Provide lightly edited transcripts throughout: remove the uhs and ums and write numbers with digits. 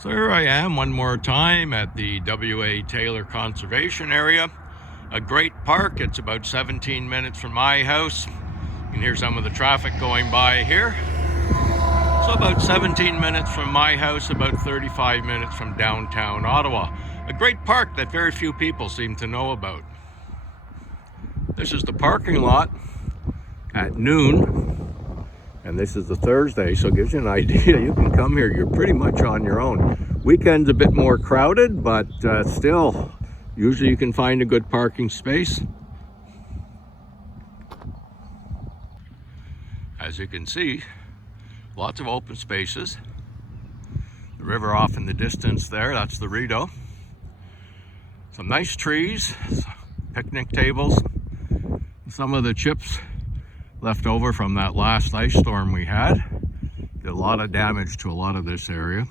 So here I am one more time at the W.A. Taylor Conservation Area. A great park. It's about 17 minutes from my house. You can hear some of the traffic going by here. So about 17 minutes from my house, about 35 minutes from downtown Ottawa. A great park that very few people seem to know about. This is the parking lot at noon. And this is a Thursday, so it gives you an idea. You can come here, you're pretty much on your own. Weekend's a bit more crowded, but still, usually you can find a good parking space. As you can see, lots of open spaces. The river off in the distance there, that's the Rideau. Some nice trees, picnic tables, some of the chips left over from that last ice storm we had. Did a lot of damage to a lot of this area.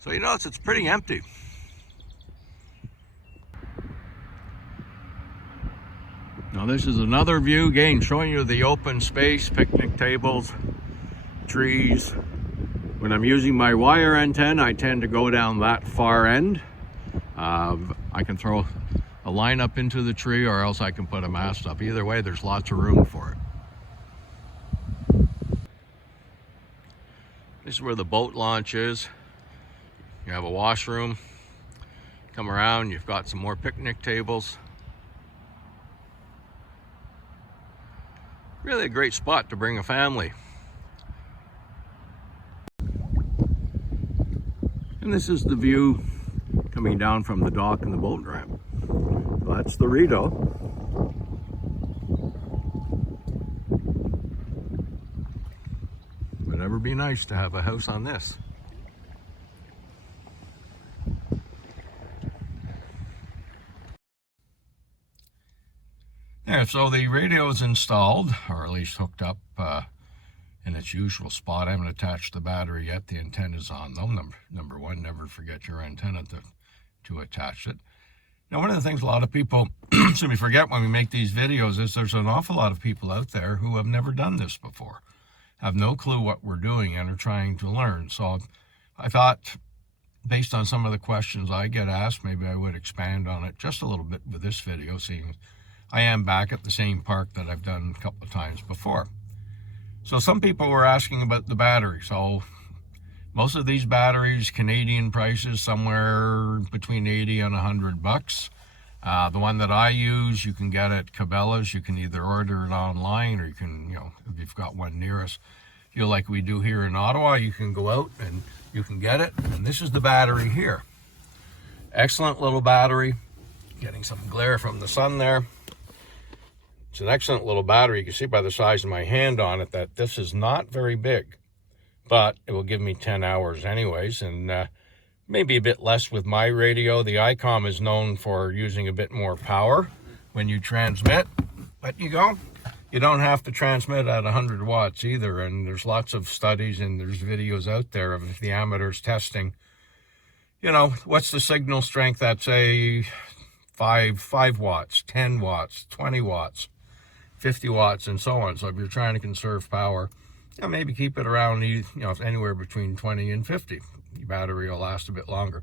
So you notice it's pretty empty. Now this is another view, again showing you the open space, picnic tables, trees. When I'm using my wire antenna, I tend to go down that far end. I can throw a line up into the tree, or else I can put a mast up. Either way, there's lots of room for it. This is where the boat launch is. You have a washroom. Come around, you've got some more picnic tables. Really a great spot to bring a family. And this is the view coming down from the dock and the boat ramp. So that's the Rideau. Would ever be nice to have a house on this. Yeah, so the radio is installed, or at least hooked up in its usual spot. I haven't attached the battery yet. The antenna's on though. Number one, never forget your antenna to attach it. Now, one of the things a lot of people we forget when we make these videos is there's an awful lot of people out there who have never done this before, have no clue what we're doing, and are trying to learn. So I thought, based on some of the questions I get asked, maybe I would expand on it just a little bit with this video, seeing I am back at the same park that I've done a couple of times before. So some people were asking about the battery. So most of these batteries, Canadian prices, somewhere between 80 and 100 bucks. The one that I use, you can get at Cabela's. You can either order it online, or you can, if you've got one near us, like we do here in Ottawa, you can go out and you can get it. And this is the battery here. Excellent little battery. Getting some glare from the sun there. It's an excellent little battery. You can see by the size of my hand on it that this is not very big, but it will give me 10 hours anyways, and maybe a bit less with my radio. The ICOM is known for using a bit more power when you transmit, but you don't have to transmit at 100 watts either, and there's lots of studies and there's videos out there of the amateurs testing, what's the signal strength at, say, 5 watts, 10 watts, 20 watts, 50 watts, and so on. So if you're trying to conserve power, maybe keep it around, anywhere between 20 and 50. Your battery will last a bit longer.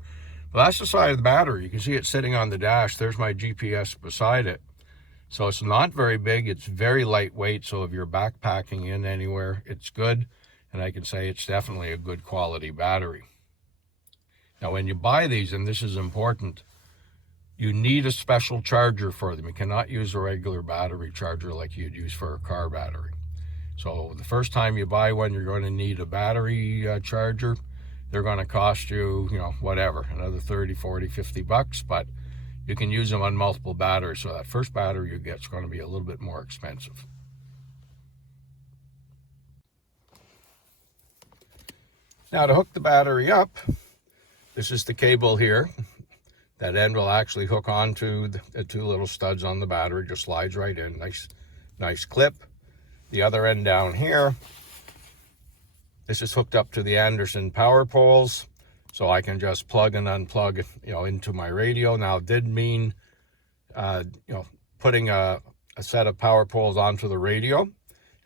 Well, that's the side of the battery. You can see it sitting on the dash. There's my GPS beside it. So it's not very big. It's very lightweight. So if you're backpacking in anywhere, it's good. And I can say it's definitely a good quality battery. Now, when you buy these, and this is important, you need a special charger for them. You cannot use a regular battery charger like you'd use for a car battery. So the first time you buy one, you're going to need a battery charger. They're going to cost you, whatever, another 30, 40, 50 bucks, but you can use them on multiple batteries. So that first battery you get is going to be a little bit more expensive. Now, to hook the battery up, this is the cable here. That end will actually hook onto the two little studs on the battery. Just slides right in. Nice clip. The other end down here, this is hooked up to the Anderson power poles, so I can just plug and unplug into my radio. Now, it did mean putting a set of power poles onto the radio,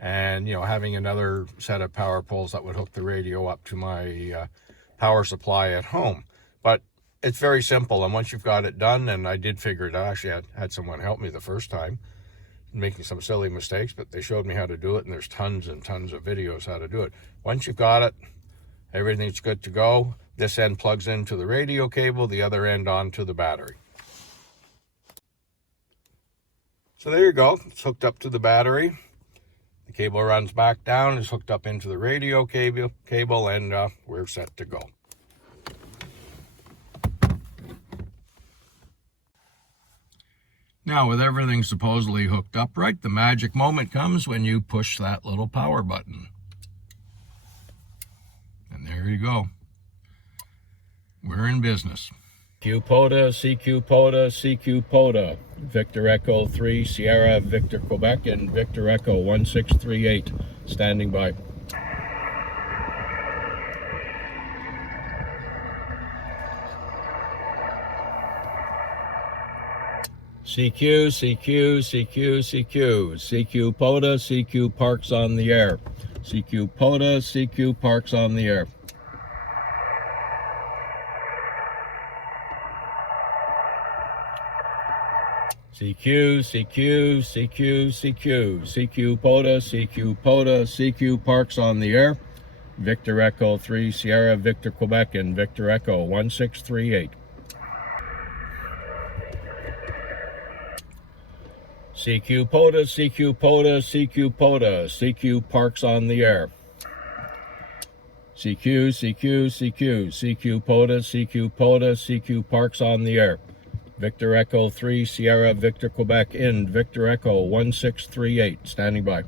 and, you know, having another set of power poles that would hook the radio up to my power supply at home. But it's very simple, and once you've got it done, and I did figure it out, actually I had someone help me the first time, making some silly mistakes, but they showed me how to do it, and there's tons and tons of videos how to do it. Once you've got it, everything's good to go. This end plugs into the radio cable, the other end onto the battery. So there you go, it's hooked up to the battery. The cable runs back down, is hooked up into the radio cable, and we're set to go. Now, with everything supposedly hooked up right, the magic moment comes when you push that little power button. And there you go. We're in business. Pota, CQ Pota, CQ Pota. Victor Echo 3, Sierra, Victor Quebec, and Victor Echo 1638. Standing by. CQ, CQ, CQ, CQ. CQ Pota, CQ Parks on the air. CQ Pota, CQ Parks on the air. CQ, CQ, CQ, CQ. CQ Pota, CQ Pota, CQ Parks on the air. Victor Echo 3, Sierra, Victor Quebec, and Victor Echo 1638. CQ Pota, CQ Pota, CQ Pota, CQ Parks on the air. CQ, CQ, CQ, CQ Pota, CQ Pota, CQ Parks on the air. Victor Echo 3, Sierra, Victor Quebec, in Victor Echo 1638. Standing by.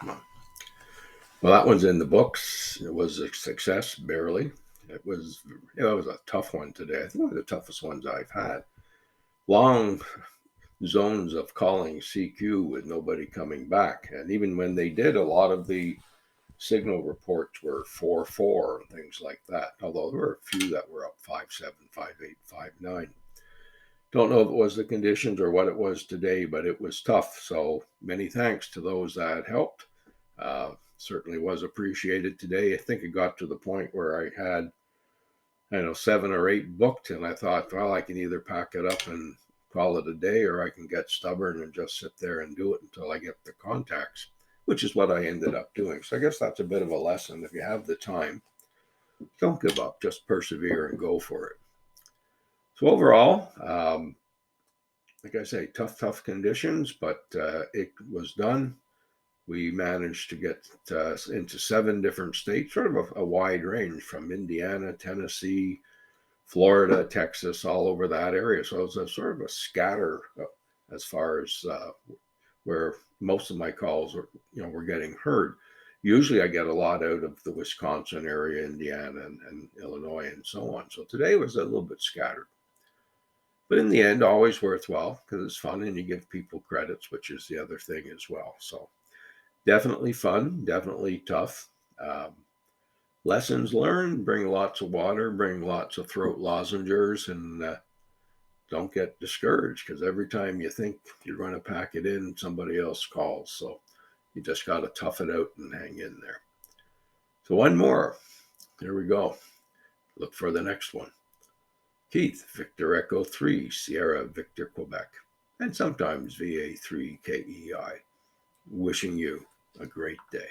Come on. Well, that one's in the books. It was a success, barely. It was a tough one today. I think one of the toughest ones I've had. Long zones of calling CQ with nobody coming back. And even when they did, a lot of the signal reports were 4-4 and things like that. Although there were a few that were up 5-7, 5-8, 5-9. Don't know if it was the conditions or what it was today, but it was tough. So many thanks to those that helped. Certainly was appreciated today. I think it got to the point where I had, 7 or 8 booked, and I thought, well, I can either pack it up and call it a day, or I can get stubborn and just sit there and do it until I get the contacts, which is what I ended up doing. So I guess that's a bit of a lesson. If you have the time, don't give up, just persevere and go for it. So overall, like I say, tough conditions, but it was done. We managed to get into 7 different states, sort of a wide range from Indiana, Tennessee, Florida, Texas, all over that area. So it was a sort of a scatter as far as where most of my calls were getting heard. Usually I get a lot out of the Wisconsin area, Indiana, and Illinois, and so on. So today was a little bit scattered. But in the end, always worthwhile because it's fun and you give people credits, which is the other thing as well. So definitely fun, definitely tough. Lessons learned: bring lots of water, bring lots of throat lozenges, and don't get discouraged because every time you think you're going to pack it in, somebody else calls. So you just got to tough it out and hang in there. So one more. Here we go. Look for the next one. Keith, Victor Echo 3, Sierra, Victor Quebec, and sometimes VA3KEI. Wishing you a great day.